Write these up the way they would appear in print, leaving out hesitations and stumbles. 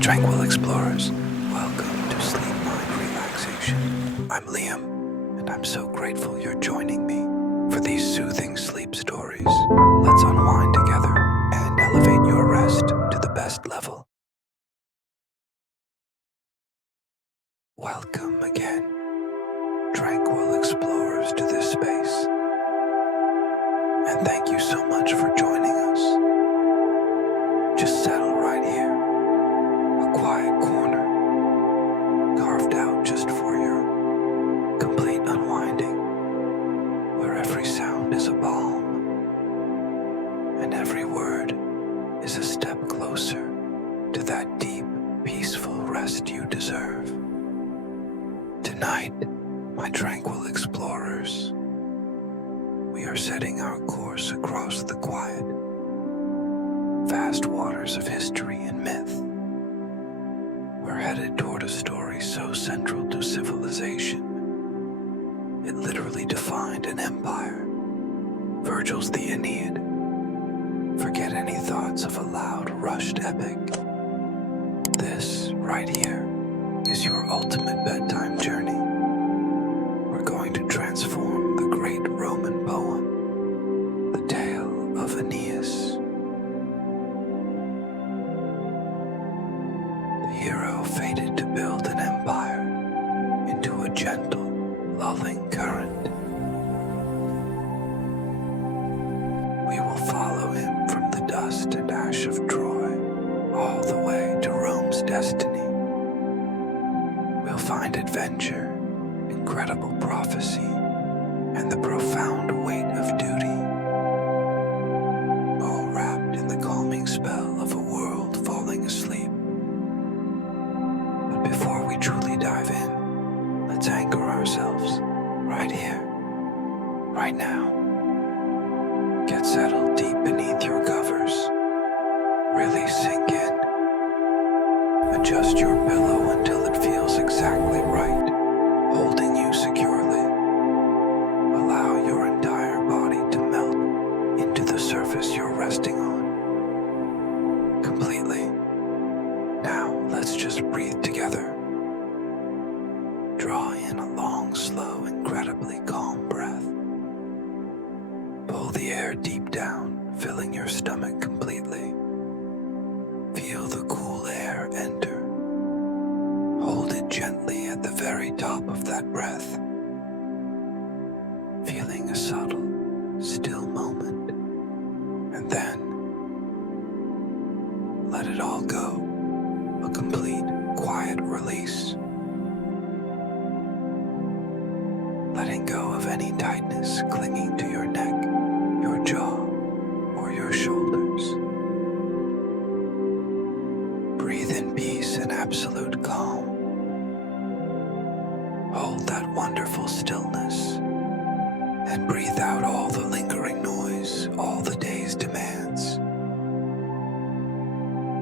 Tranquil Explorers, welcome to Sleep Mind Relaxation. I'm Liam, and I'm so grateful you're joining me for these soothing sleep stories. Let's unwind together and elevate your rest to the best level. Welcome again, Tranquil Explorers, to this space. And thank you so much for joining us. Just settle right here. A quiet corner, carved out just for your complete unwinding, where every sound is a balm, and every word is a step closer to that deep, peaceful rest you deserve. Tonight, my Tranquil Explorers, we are setting our course across the quiet, vast waters of history and myth. We're headed toward a story so central to civilization, it literally defined an empire. Virgil's the Aeneid. Forget any thoughts of a loud, rushed epic. This, right here, is your ultimate bedtime journey. We're going to transform the great Roman poem, the tale of Aeneas. The hero fated to build an empire into a gentle, lulling current. We will follow him from the dust and ash of Troy all the way to Rome's destiny. We'll find adventure, incredible prophecy, and the profound weight of duty, all wrapped in the calming spell of a world falling asleep. But before we truly dive in, let's anchor ourselves right here, right now. Get settled deep beneath your covers. Really sink in. Adjust your pillow until it feels exactly right, holding you securely. Allow your entire body to melt into the surface you're resting on. Completely. Now, let's just breathe together. Draw in a long, slow, incredibly calm breath. Pull the air deep down, filling your stomach completely. Feel the cool air enter. Hold it gently at the very top of that breath. Feeling a subtle, still moment. And then, let it all go. A complete, quiet release. Letting go of any tightness clinging to your neck, your jaw, or your shoulders. Breathe in peace and absolute calm. Hold that wonderful stillness, and breathe out all the lingering noise all the day's demands.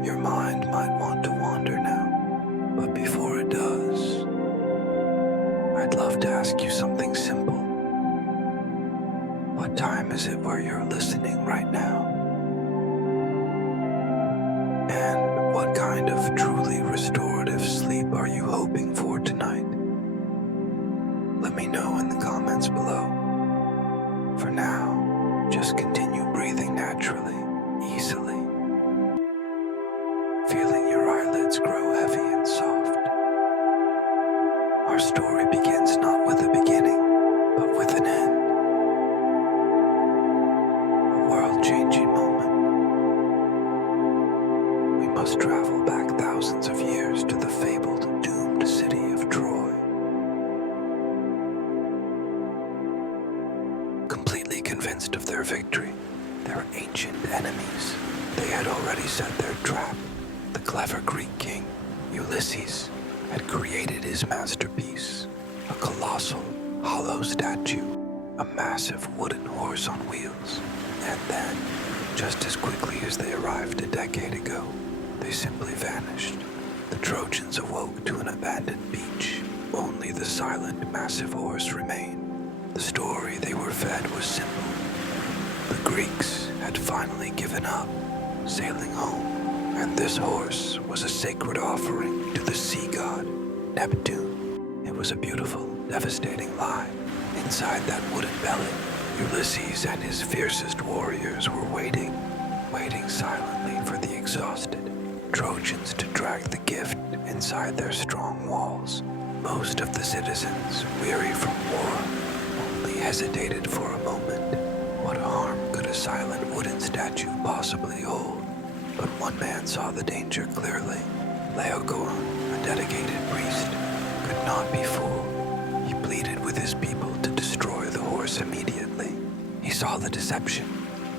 Your mind might want to wander now, but before it does, I'd love to ask you something simple. What time is it where you're listening right now? And what kind of truly restorative sleep are you hoping for tonight? Let me know in the comments below. For now, just continue breathing naturally, easily. Feeling your eyelids grow heavy and soft. Our story begins not with a beginning, but with an end. A world-changing moment. We must travel back thousands of years to the fabled, doomed city of Troy. Completely convinced of their victory, their ancient enemies, they had already set their trap. The clever Greek king, Ulysses, had created his masterpiece, a colossal, hollow statue, a massive wooden horse on wheels. And then, just as quickly as they arrived a decade ago, they simply vanished. The Trojans awoke to an abandoned beach. Only the silent, massive horse remained. The story they were fed was simple. The Greeks had finally given up, sailing home, and this horse was a sacred offering to the sea god, Neptune. It was a beautiful, devastating lie. Inside that wooden belly, Ulysses and his fiercest warriors were waiting silently for the exhausted Trojans to drag the gift inside their strong walls. Most of the citizens, weary from war, only hesitated for a moment. What harm could a silent wooden statue possibly hold? But one man saw the danger clearly. Laocoon, a dedicated priest, could not be fooled. He pleaded with his people to destroy the horse immediately. He saw the deception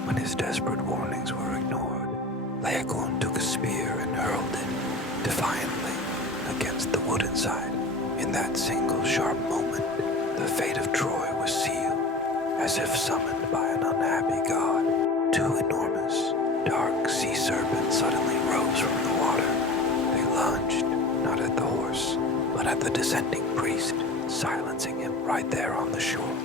when his desperate warnings were ignored. Laocoon took a spear and hurled it defiantly against the wooden side. In that single sharp moment, the fate of Troy was sealed, as if summoned by an unhappy god. Two enormous, dark sea serpents suddenly rose from the water. They lunged, not at the horse, but at the descending priest, silencing him right there on the shore.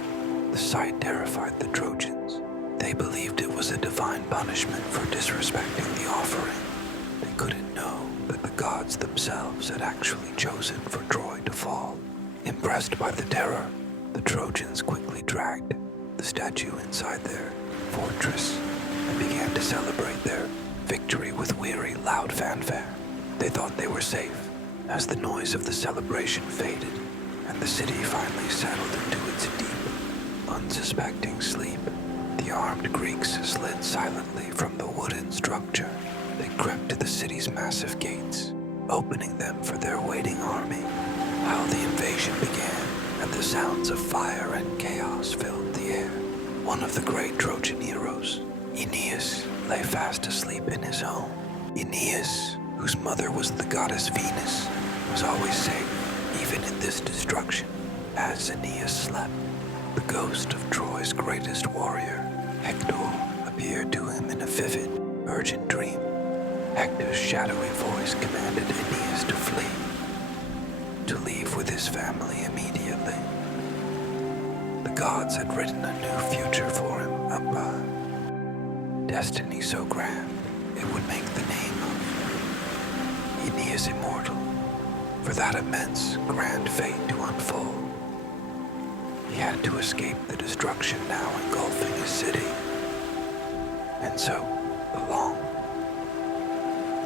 The sight terrified the Trojans. They believed it was a divine punishment for disrespecting the offering. They couldn't know that the gods themselves had actually chosen for Troy to fall. Impressed by the terror, the Trojans quickly dragged the statue inside their fortress and began to celebrate their victory with weary, loud fanfare. They thought they were safe as the noise of the celebration faded and the city finally settled into its deep, unsuspecting sleep. The armed Greeks slid silently from the wooden structure. They crept to the city's massive gates, opening them for their waiting army. While the invasion began, and the sounds of fire and chaos filled the air, one of the great Trojan heroes, Aeneas, lay fast asleep in his home. Aeneas, whose mother was the goddess Venus, was always safe, even in this destruction. As Aeneas slept, the ghost of Troy's greatest warrior, Hector, appeared to him in a vivid, urgent dream. Hector's shadowy voice commanded Aeneas to flee, to leave with his family immediately. The gods had written a new future for him, a destiny so grand it would make the name of Aeneas immortal, for that immense, grand fate to unfold. He had to escape the destruction now engulfing his city. And so, the long,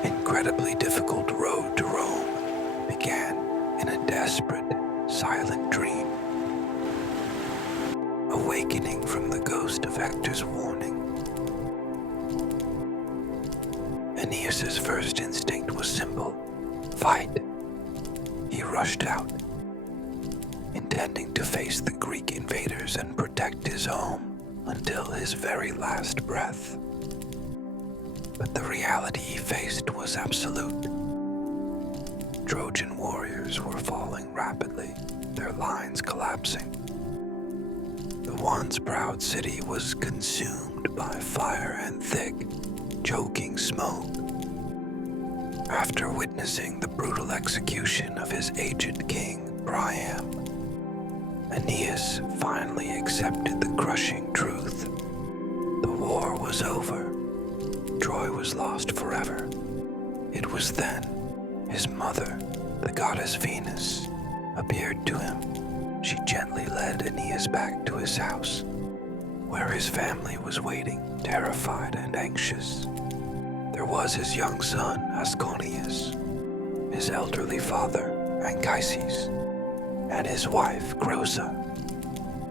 incredibly difficult road to Rome began in a desperate, silent dream. Awakening from the ghost of Hector's warning, Aeneas's first instinct was simple: fight. He rushed out, intending to face the Greek invaders and protect his home until his very last breath. But the reality he faced was absolute. Trojan warriors were falling rapidly, their lines collapsing. The once proud city was consumed by fire and thick, choking smoke. After witnessing the brutal execution of his aged king, Priam, Aeneas finally accepted the crushing truth. The war was over. Troy was lost forever. It was then his mother, the goddess Venus, appeared to him. She gently led Aeneas back to his house, where his family was waiting, terrified and anxious. There was his young son, Asconius, his elderly father, Anchises, and his wife, Grossa.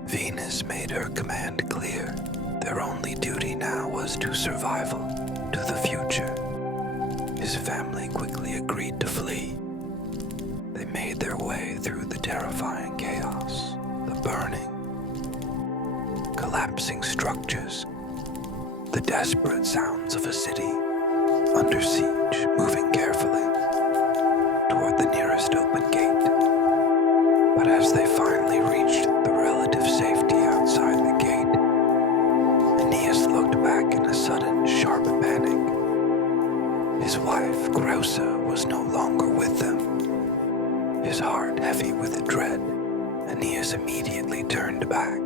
Venus made her command clear. Their only duty now was to survival, to the future. His family quickly agreed to flee. They made their way through the terrifying chaos, the burning, collapsing structures, the desperate sounds of a city under siege, moving carefully toward the nearest open gate. But as they finally reached the relative safety outside the gate, Aeneas looked back in a sudden, sharp panic. His wife, Grossa, was no longer with them. His heart heavy with dread, Aeneas immediately turned back,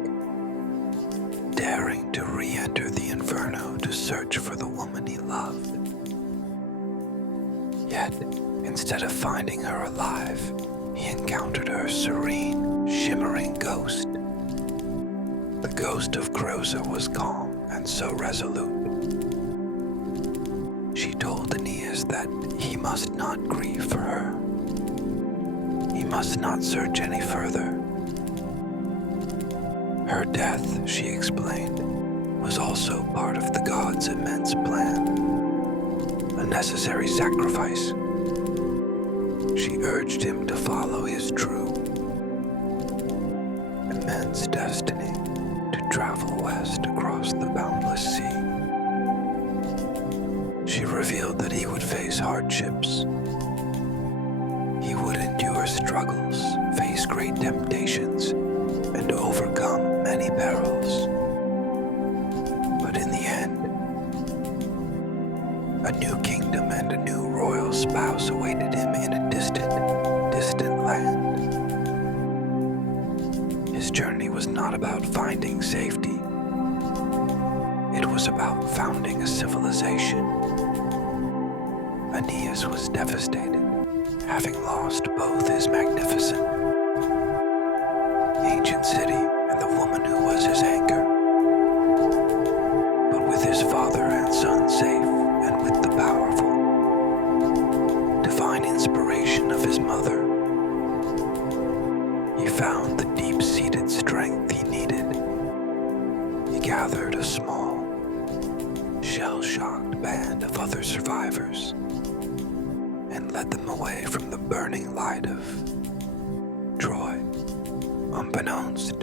daring to re-enter the inferno to search for the woman he loved. Yet, instead of finding her alive, he encountered her serene, shimmering ghost. The ghost of Crosa was calm and so resolute. She told Aeneas that he must not grieve for her. He must not search any further. Her death, she explained, was also part of the god's immense plan, a necessary sacrifice. She urged him to follow his true, immense destiny to travel west across the boundless sea. She revealed that he would face hardships. He would endure struggles, face great temptations, and overcome many perils. But in the end, a new kingdom and a new royal spouse awaited him in a distant land. His journey was not about finding safety. It was about founding a civilization. Aeneas was devastated, having lost both his magnificent ancient city and the woman who was his anchor. But with his father and son safe, and with the powerful, divine inspiration of his mother, he found the deep-seated strength he needed. He gathered a small, shell-shocked band of other survivors and led them away from the burning light of Troy, unbeknownst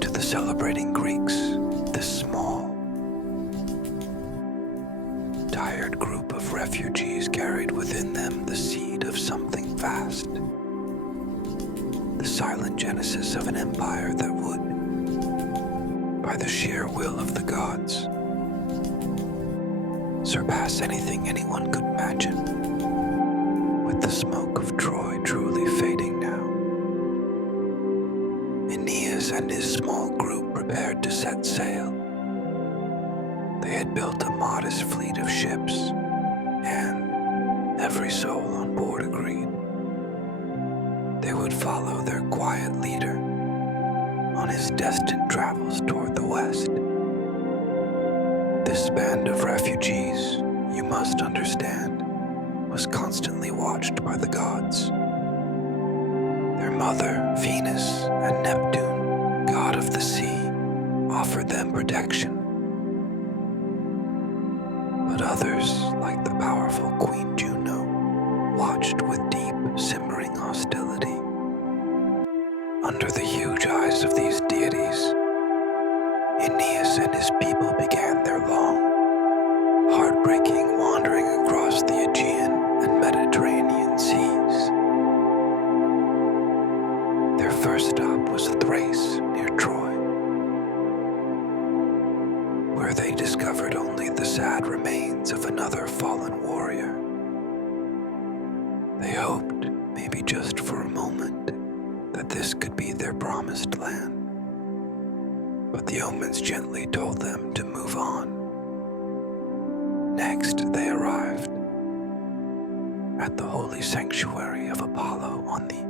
to the celebrating Greeks. This small, tired group of refugees carried within them the seed of something vast, the silent genesis of an empire that would, by the sheer will of the gods, surpass anything anyone could imagine. With the smoke of Troy truly fading now, Aeneas and his small group prepared to set sail. They had built a modest fleet of ships, and every soul on board agreed they would follow their quiet leader on his destined travels toward the west. This band of refugees, you must understand, was constantly watched by the gods. Their mother, Venus, and Neptune, god of the sea, offered them protection. But others, like the powerful Queen Juno, watched with deep, simmering hostility. Under the huge eyes of these deities, Aeneas and his people began their long, heartbreaking wandering across the Aegean and Mediterranean seas. Their first stop was Thrace, near Troy, where they discovered only the sad remains of another fallen warrior. They hoped, maybe just for a moment, that this could be their promised land. But the omens gently told them to move on. Next, they arrived at the holy sanctuary of Apollo on the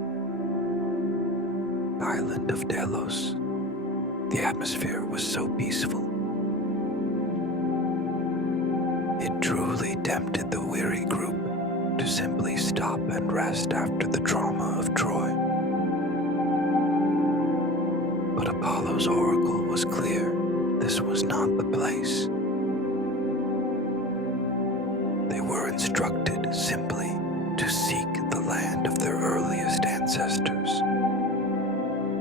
island of Delos. The atmosphere was so peaceful. It truly tempted the weary group to simply stop and rest after the trauma of Troy. But Apollo's oracle was clear. This was not the place. They were instructed simply to seek the land of their earliest ancestors.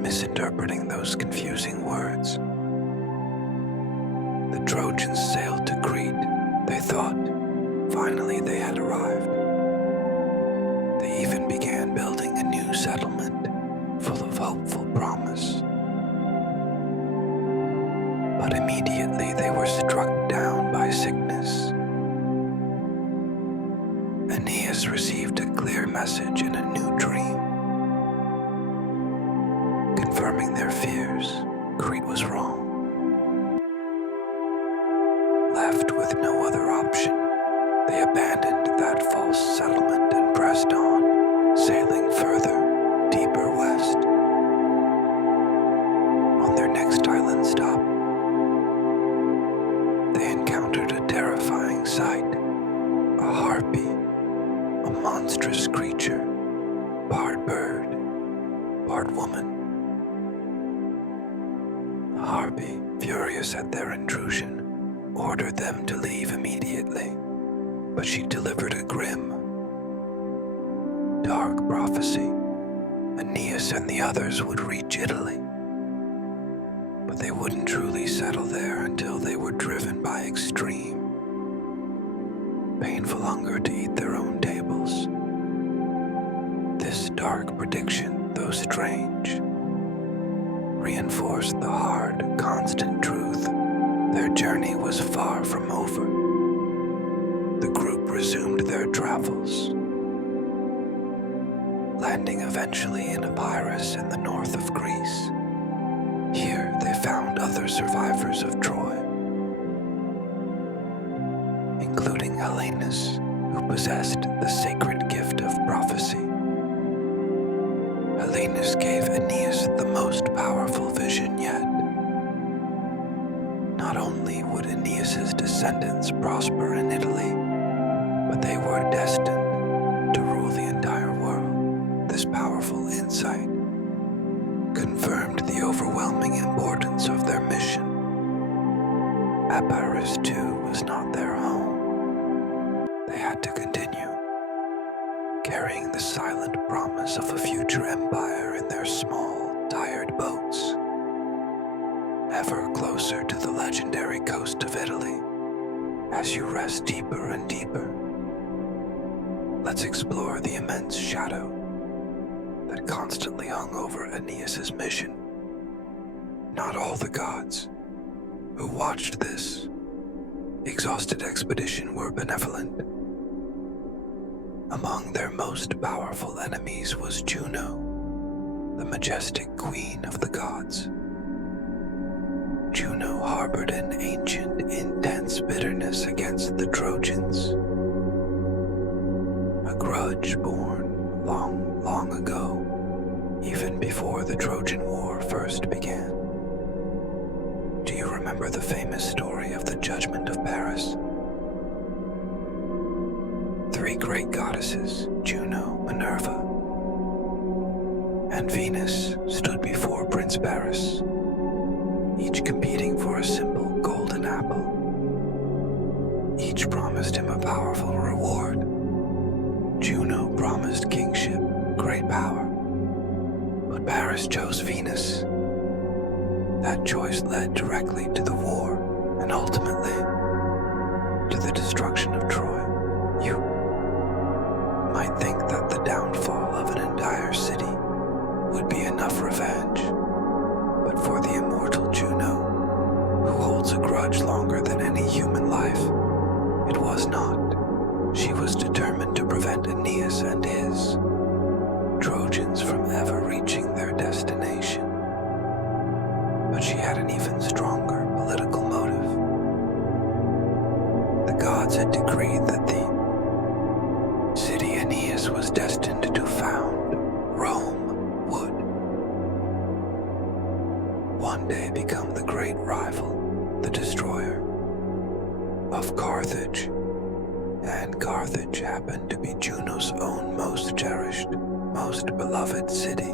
Misinterpreting those confusing words, the Trojans sailed to Crete. They thought, finally they had arrived. They even began building a new settlement full of hopeful promise. But immediately they were struck down by sickness. Aeneas received a clear message in a new dream, confirming their fears. Crete was wrong. Left with no other option, They abandoned that false settlement and pressed on, sailing further, deeper west. On their next island stop, they encountered a terrifying sight. A harpy, a monstrous creature, part bird, part woman. The harpy, furious at their intrusion, ordered them to leave immediately, but she delivered a grim, dark prophecy. Aeneas and the others would reach Italy, but they wouldn't truly settle there until they were driven by extreme, painful hunger to eat their own tables. This dark prediction, though strange, reinforced the hard, constant truth their journey was far from over. The group resumed their travels, landing eventually in Epirus in the north of Greece. Here they found other survivors of Troy, including Aeneas, who possessed the sacred gift of prophecy. Aeneas gave Aeneas the most powerful vision yet. Not only would Aeneas's descendants prosper in Italy, but they were destined to rule the entire world. This powerful insight confirmed the overwhelming importance of their mission. Epirus, too, was not their home. They had to continue, carrying the silent promise of a future empire in their small, tired boats, ever closer to the legendary coast of Italy. As you rest deeper and deeper, let's explore the immense shadow that constantly hung over Aeneas's mission. Not all the gods who watched this exhausted expedition were benevolent. Among their most powerful enemies was Juno, the majestic queen of the gods. Juno harbored an ancient, intense bitterness against the Trojans, a grudge born long, long ago, even before the Trojan War first began. Do you remember the famous story of the judgment of Paris? Three great goddesses, Juno, Minerva, and Venus, stood before Prince Paris, each competing for a simple golden apple. Each promised him a powerful reward. Juno promised kingship, great power, but Paris chose Venus. That choice led directly to the war, and ultimately to the destruction of Troy. You might think that the downfall of an entire city would be enough revenge, but for the immortal Juno, who holds a grudge longer than any human life, it was not. She was determined to prevent Aeneas and his Trojans from ever reaching their destination. But she had an even stronger political motive. The gods had decreed that the city Aeneas was destined to found, Rome would one day become the great rival, the destroyer of Carthage. And Carthage happened to be Juno's own most cherished, most beloved city.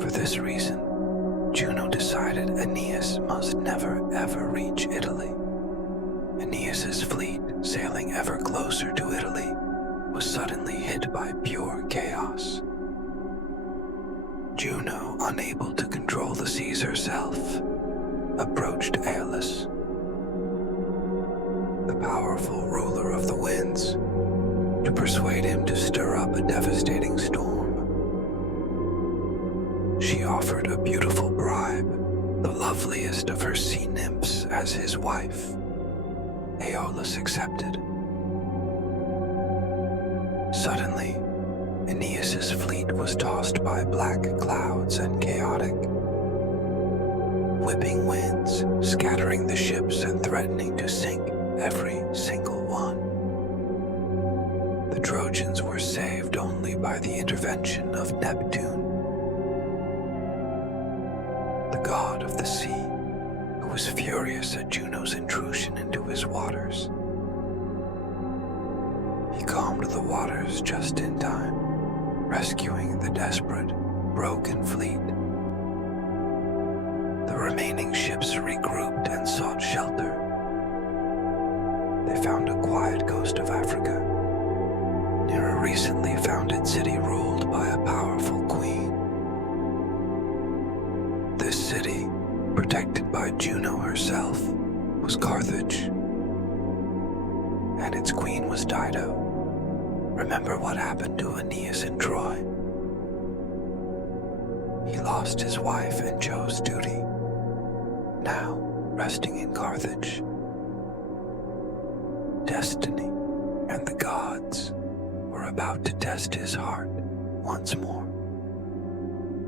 For this reason, Juno decided Aeneas must never ever reach Italy. Aeneas's fleet, sailing ever closer to Italy, was suddenly hit by pure chaos. Juno, unable to control the seas herself, approached Aeolus, the powerful ruler of the winds, to persuade him to stir up a devastating storm. She offered a beautiful bribe, the loveliest of her sea nymphs, as his wife. Aeolus accepted. Suddenly, Aeneas's fleet was tossed by black clouds and chaotic, whipping winds, scattering the ships and threatening to sink every single one. The Trojans were saved only by the intervention of Neptune, the god of the sea, who was furious at Juno's intrusion into his waters. He calmed the waters just in time, rescuing the desperate, broken fleet. The remaining ships regrouped and sought shelter. They found a quiet coast of Africa, near a recently founded city ruled by a powerful queen. This city, protected by Juno herself, was Carthage, and its queen was Dido. Remember what happened to Aeneas in Troy? He lost his wife and chose duty. Now, resting in Carthage, destiny and the gods were about to test his heart once more.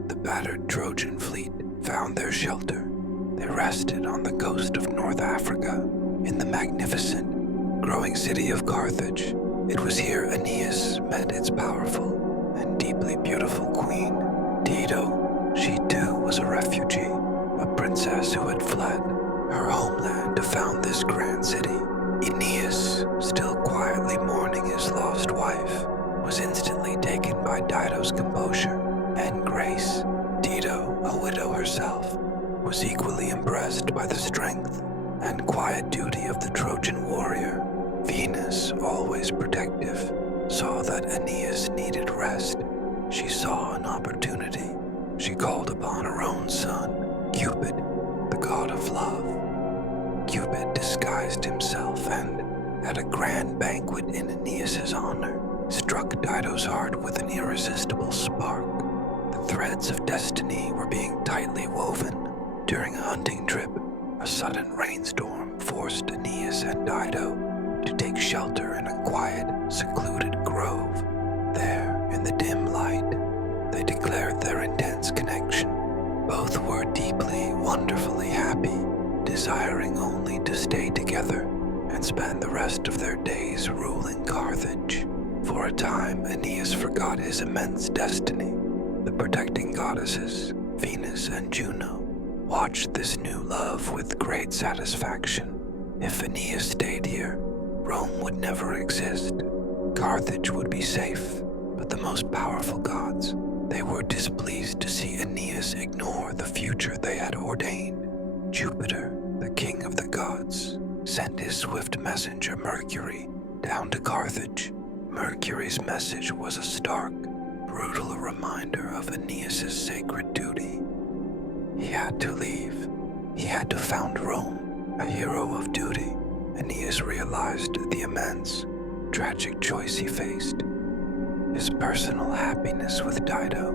The battered Trojan fleet found their shelter. They rested on the coast of North Africa, in the magnificent, growing city of Carthage. It was here Aeneas met its powerful and deeply beautiful queen, Dido. She too was a refugee, a princess who had fled her homeland to found this grand city. Aeneas, still quietly mourning his lost wife, was instantly taken by Dido's composure and grace. Dido, a widow herself, was equally impressed by the strength and quiet duty of the Trojan warrior. Venus, always protective, saw that Aeneas needed rest. She saw an opportunity. She called upon her own son, Cupid, the god of love. Cupid disguised himself and, at a grand banquet in Aeneas' honor, struck Dido's heart with an irresistible spark. The threads of destiny were being tightly woven. During a hunting trip, a sudden rainstorm forced Aeneas and Dido to take shelter in a quiet, secluded grove. There, in the dim light, they declared their intense connection. Both were deeply, wonderfully happy, desiring only to stay together and spend the rest of their days ruling Carthage. For a time, Aeneas forgot his immense destiny. The protecting goddesses, Venus and Juno, watched this new love with great satisfaction. If Aeneas stayed here, Rome would never exist. Carthage would be safe, but the most powerful gods, they were displeased to see Aeneas ignore the future they had ordained. Jupiter, the king of the gods, sent his swift messenger Mercury down to Carthage. Mercury's message was a stark, brutal reminder of Aeneas' sacred duty. He had to leave. He had to found Rome, a hero of duty. Aeneas realized the immense, tragic choice he faced. His personal happiness with Dido,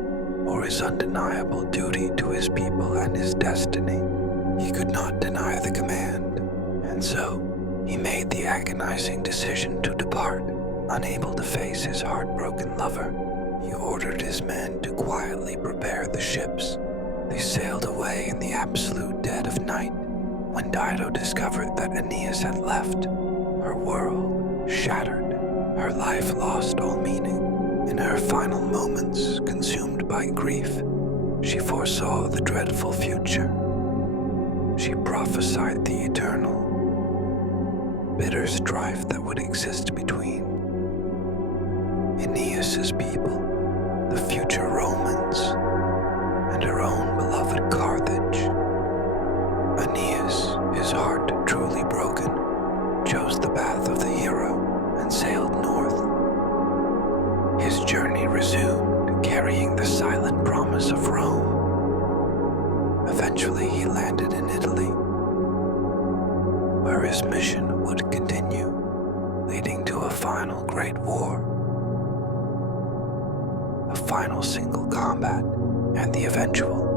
or his undeniable duty to his people and his destiny. He could not deny the command, and so he made the agonizing decision to depart. Unable to face his heartbroken lover, he ordered his men to quietly prepare the ships. They sailed away in the absolute dead of night. When Dido discovered that Aeneas had left, her world shattered, her life lost all meaning. In her final moments, consumed by grief, she foresaw the dreadful future. She prophesied the eternal, bitter strife that would exist between Aeneas' people, the future Romans, and her own beloved Carthage. Aeneas, his heart truly broken, chose the path of the hero and sailed north. His journey resumed, carrying the silent promise of Rome. Eventually he landed in Italy, where his mission would continue, leading to a final great war. A final single combat, and the eventual,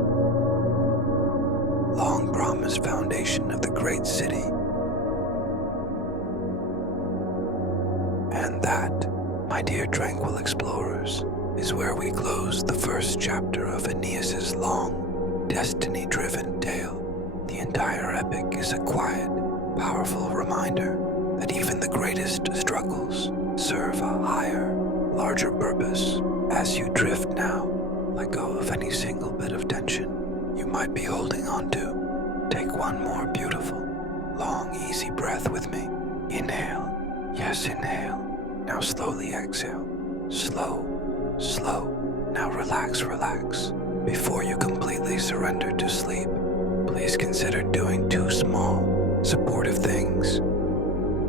long-promised foundation of the great city. And that, my dear Tranquil Explorers, is where we close the first chapter of Aeneas' long, destiny-driven tale. The entire epic is a quiet, powerful reminder that even the greatest struggles serve a higher, larger purpose. As you drift now, let go of any single bit of tension you might be holding on to. Take one more beautiful, long, easy breath with me. Inhale. Yes, inhale. Now slowly exhale. Slow, slow. Now relax, relax. Before you completely surrender to sleep, please consider doing 2 small, supportive things.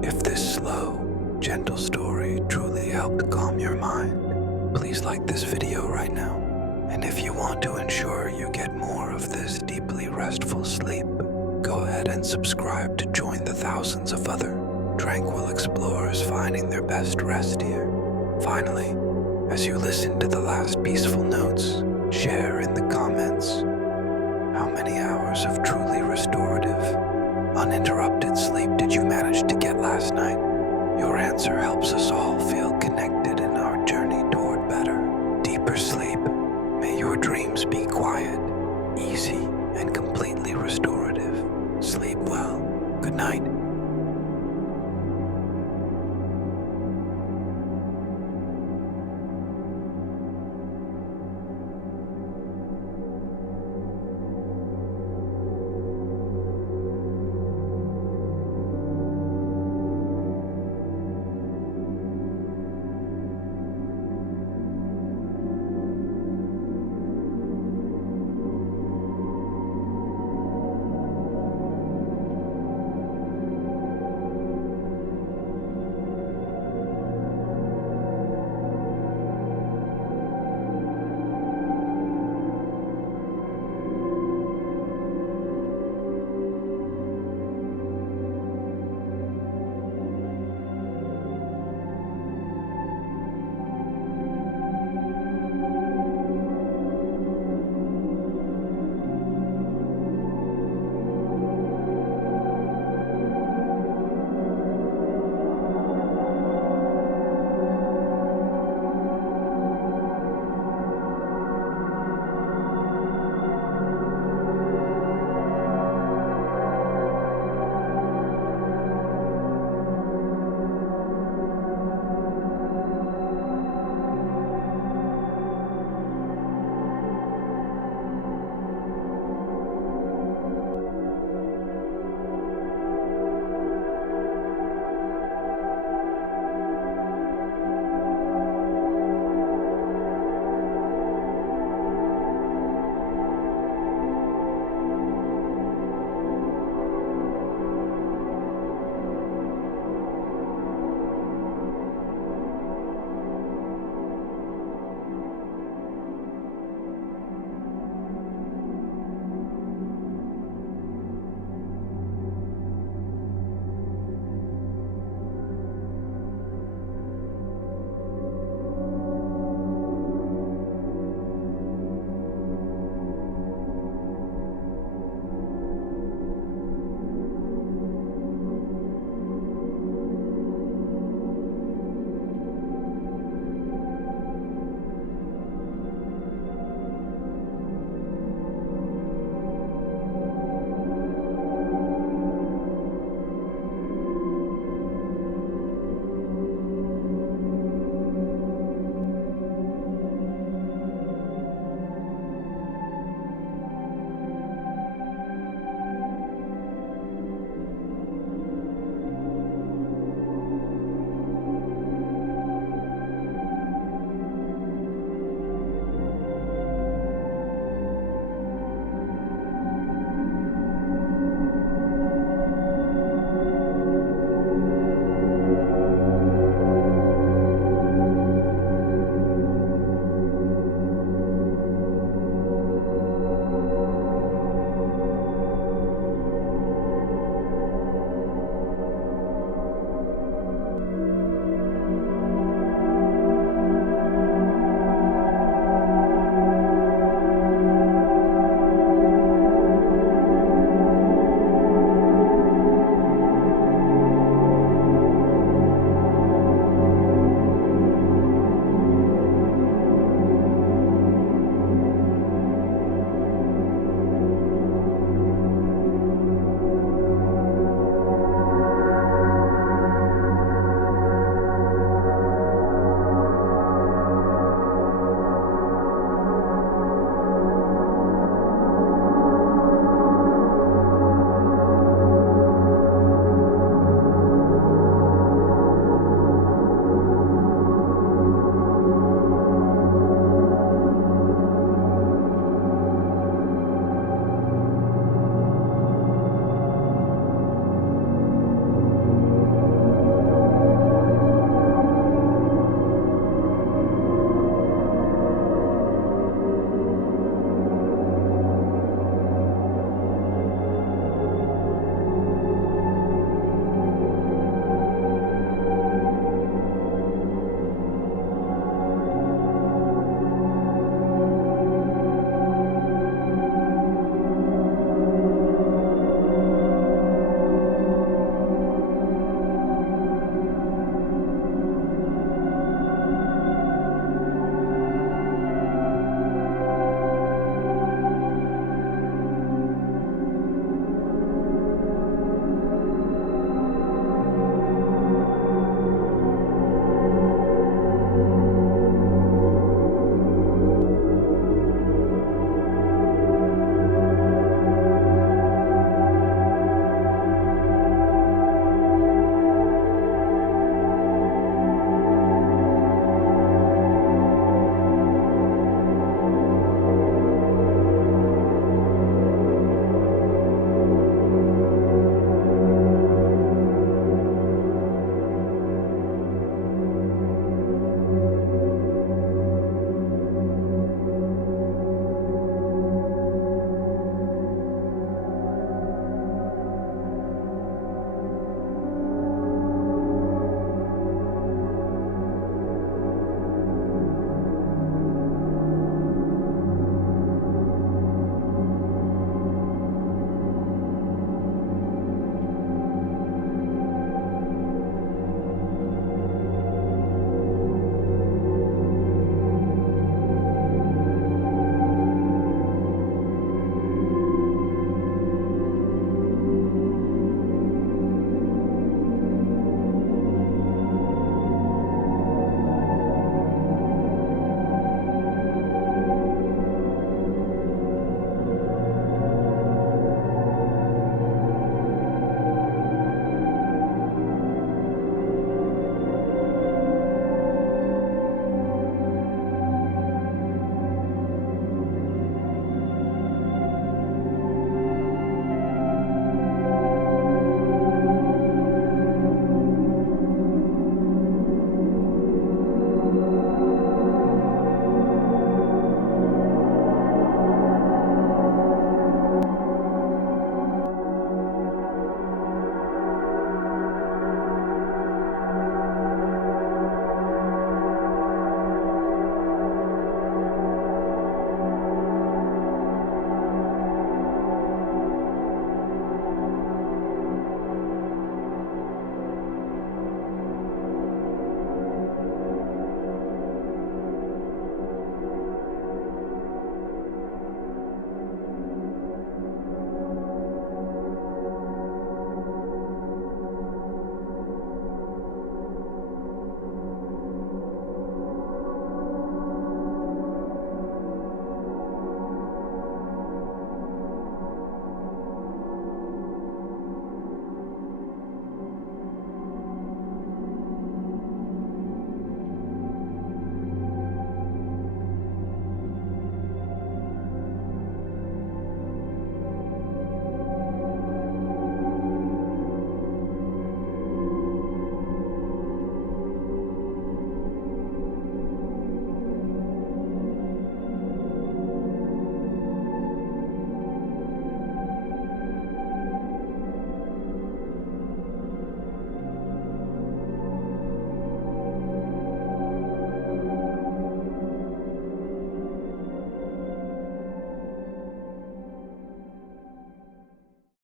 If this slow, gentle story truly helped calm your mind, please like this video right now. And if you want to ensure you get more of this deeply restful sleep, go ahead and subscribe to join the thousands of other Tranquil Explorers finding their best rest here. Finally, as you listen to the last peaceful notes, share in the comments how many hours of truly restorative, uninterrupted sleep did you manage to get last night? Your answer helps us all feel connected